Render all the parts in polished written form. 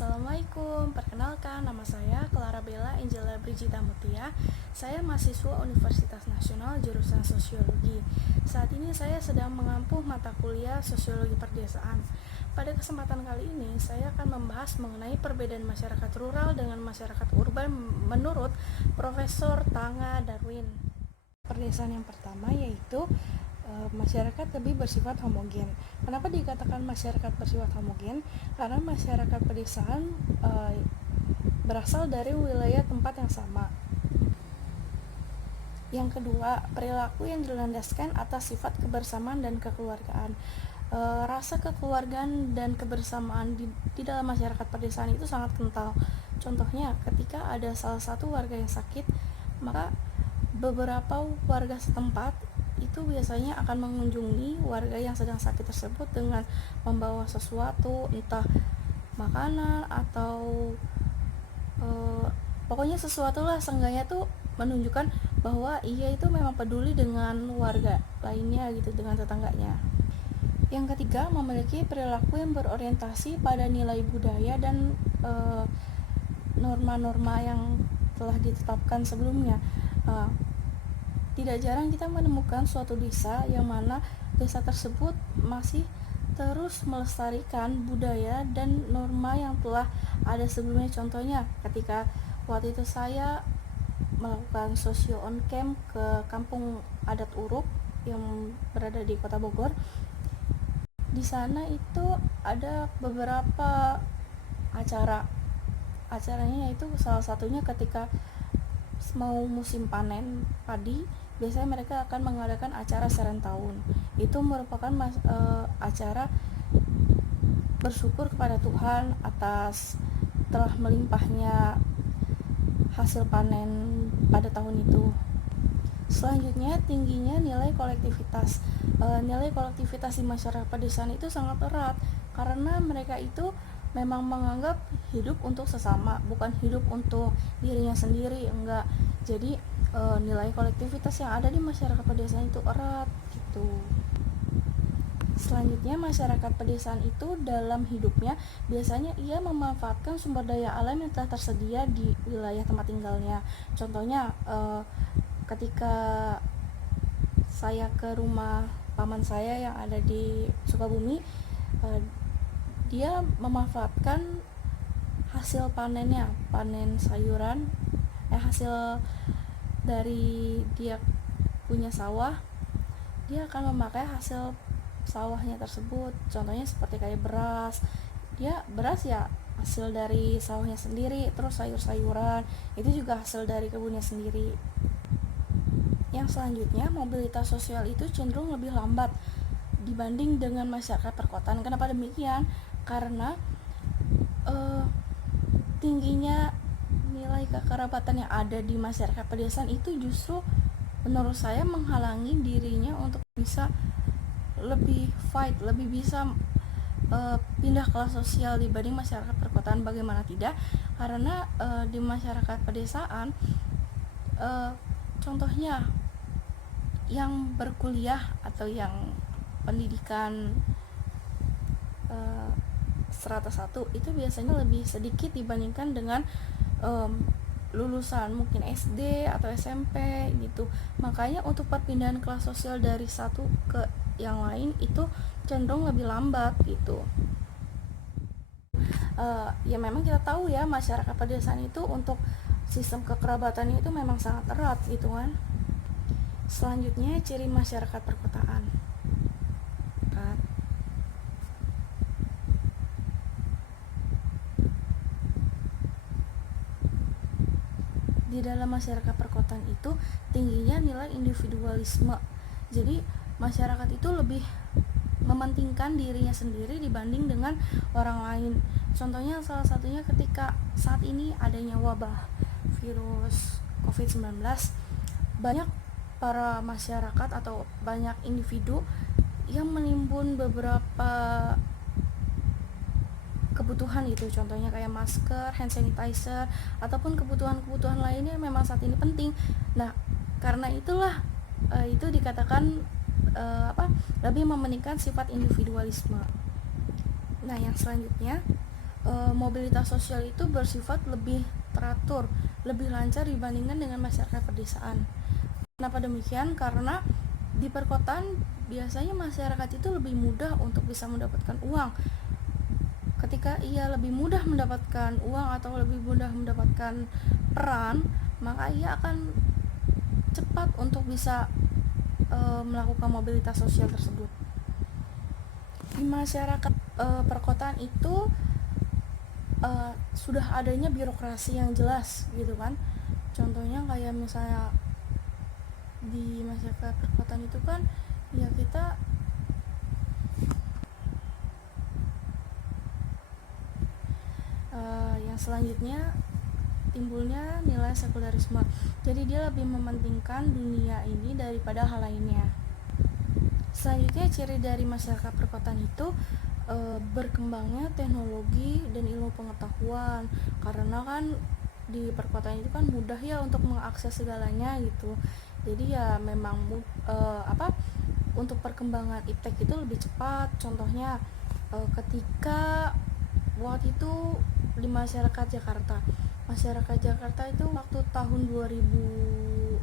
Assalamualaikum, perkenalkan nama saya Clara Bella Angela Brigita Mutia. Saya mahasiswa Universitas Nasional jurusan Sosiologi. Saat ini saya sedang mengampu mata kuliah Sosiologi Perdesaan. Pada kesempatan kali ini, saya akan membahas mengenai perbedaan masyarakat rural dengan masyarakat urban menurut Profesor Tanga Darwin. Perdesaan yang pertama yaitu masyarakat lebih bersifat homogen. Kenapa dikatakan masyarakat bersifat homogen? Karena masyarakat pedesaan berasal dari wilayah tempat yang sama. Yang kedua, perilaku yang dilandaskan atas sifat kebersamaan dan kekeluargaan. Rasa kekeluargaan dan kebersamaan di dalam masyarakat pedesaan itu sangat kental. Contohnya, ketika ada salah satu warga yang sakit, maka beberapa warga setempat itu biasanya akan mengunjungi warga yang sedang sakit tersebut dengan membawa sesuatu, entah makanan atau pokoknya sesuatu lah, seenggaknya tuh menunjukkan bahwa ia itu memang peduli dengan warga lainnya gitu, dengan tetangganya. Yang ketiga, memiliki perilaku yang berorientasi pada nilai budaya dan norma-norma yang telah ditetapkan sebelumnya. Tidak jarang kita menemukan suatu desa yang mana desa tersebut masih terus melestarikan budaya dan norma yang telah ada sebelumnya. Contohnya, ketika waktu itu saya melakukan sosio on camp ke kampung adat Uruk yang berada di Kota Bogor. Di sana itu ada beberapa acaranya, yaitu salah satunya ketika mau musim panen padi, biasanya mereka akan mengadakan acara serentahun. Itu merupakan acara bersyukur kepada Tuhan atas telah melimpahnya hasil panen pada tahun itu. Selanjutnya, tingginya nilai kolektivitas. Nilai kolektivitas di masyarakat pedesaan itu sangat erat karena mereka itu memang menganggap hidup untuk sesama, bukan hidup untuk dirinya sendiri, enggak. Jadi nilai kolektivitas yang ada di masyarakat pedesaan itu erat gitu. Selanjutnya, masyarakat pedesaan itu dalam hidupnya biasanya ia memanfaatkan sumber daya alam yang telah tersedia di wilayah tempat tinggalnya. Contohnya, ketika saya ke rumah paman saya yang ada di Sukabumi, dia memanfaatkan hasil panennya, panen sayuran, hasil dari dia punya sawah, dia akan memakai hasil sawahnya tersebut. Contohnya seperti kayak beras, beras ya hasil dari sawahnya sendiri, terus sayur-sayuran itu juga hasil dari kebunnya sendiri. Yang selanjutnya, mobilitas sosial itu cenderung lebih lambat dibanding dengan masyarakat perkotaan. Kenapa demikian? Karena tingginya nilai kekerabatan yang ada di masyarakat pedesaan itu justru menurut saya menghalangi dirinya untuk bisa lebih bisa pindah kelas sosial dibanding masyarakat perkotaan. Bagaimana tidak? Karena di masyarakat pedesaan, contohnya yang berkuliah atau yang pendidikan strata 1 itu biasanya lebih sedikit dibandingkan dengan lulusan mungkin SD atau SMP gitu. Makanya untuk perpindahan kelas sosial dari satu ke yang lain itu cenderung lebih lambat gitu. Ya memang kita tahu ya, masyarakat pedesaan itu untuk sistem kekerabatannya itu memang sangat erat gitu kan. Selanjutnya, ciri masyarakat perkotaan. Di dalam masyarakat perkotaan itu tingginya nilai individualisme. Jadi masyarakat itu lebih mementingkan dirinya sendiri dibanding dengan orang lain. Contohnya salah satunya ketika saat ini adanya wabah virus COVID-19, banyak para masyarakat atau banyak individu yang menimbun beberapa kebutuhan gitu, contohnya kayak masker, hand sanitizer, ataupun kebutuhan-kebutuhan lainnya yang memang saat ini penting. Nah, karena itulah itu dikatakan lebih mementingkan sifat individualisme. Nah, yang selanjutnya, mobilitas sosial itu bersifat lebih teratur, lebih lancar dibandingkan dengan masyarakat pedesaan. Kenapa demikian? Karena di perkotaan biasanya masyarakat itu lebih mudah untuk bisa mendapatkan uang. Ketika ia lebih mudah mendapatkan uang atau lebih mudah mendapatkan peran, maka ia akan cepat untuk bisa melakukan mobilitas sosial tersebut. Di masyarakat perkotaan itu sudah adanya birokrasi yang jelas gitu kan. Contohnya kayak misalnya di masyarakat perkotaan itu kan ya kita yang selanjutnya timbulnya nilai sekularisme. Jadi dia lebih mementingkan dunia ini daripada hal lainnya. Selanjutnya ciri dari masyarakat perkotaan itu berkembangnya teknologi dan ilmu pengetahuan, karena kan di perkotaan itu kan mudah ya untuk mengakses segalanya gitu. Jadi ya memang untuk perkembangan iptek itu lebih cepat. Contohnya ketika waktu itu di masyarakat Jakarta itu waktu tahun 2016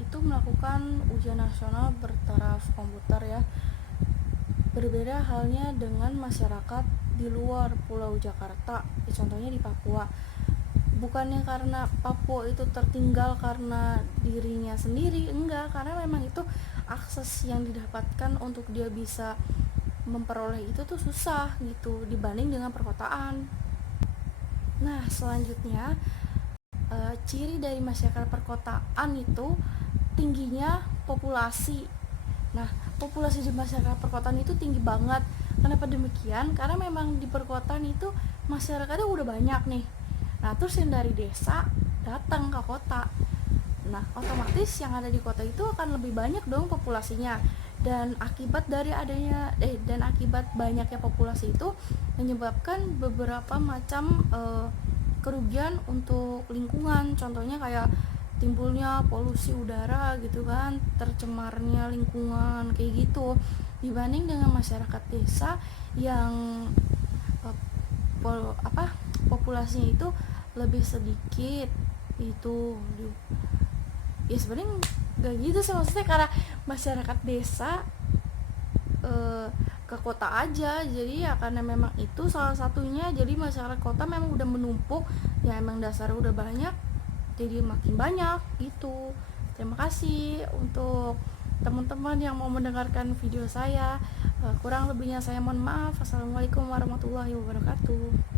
itu melakukan ujian nasional bertaraf komputer ya. Berbeda halnya dengan masyarakat di luar Pulau Jakarta, contohnya di Papua. Bukannya karena Papua itu tertinggal karena dirinya sendiri, enggak, karena memang itu akses yang didapatkan untuk dia bisa memperoleh itu tuh susah gitu dibanding dengan perkotaan. Nah, selanjutnya ciri dari masyarakat perkotaan itu tingginya populasi. Nah, populasi di masyarakat perkotaan itu tinggi banget. Kenapa demikian? Karena memang di perkotaan itu masyarakatnya udah banyak nih. Nah, terus yang dari desa datang ke kota. Nah, otomatis yang ada di kota itu akan lebih banyak dong populasinya. Dan akibat banyaknya populasi itu menyebabkan beberapa macam kerugian untuk lingkungan. Contohnya kayak timbulnya polusi udara gitu kan, tercemarnya lingkungan kayak gitu. Dibanding dengan masyarakat desa yang populasinya itu lebih sedikit itu. Ya sebenarnya gak gitu sih, maksudnya karena masyarakat desa ke kota aja, jadi ya karena memang itu salah satunya. Jadi masyarakat kota memang udah menumpuk ya, emang dasarnya udah banyak jadi makin banyak gitu. Terima kasih untuk teman-teman yang mau mendengarkan video saya. Kurang lebihnya saya mohon maaf. Assalamualaikum warahmatullahi wabarakatuh.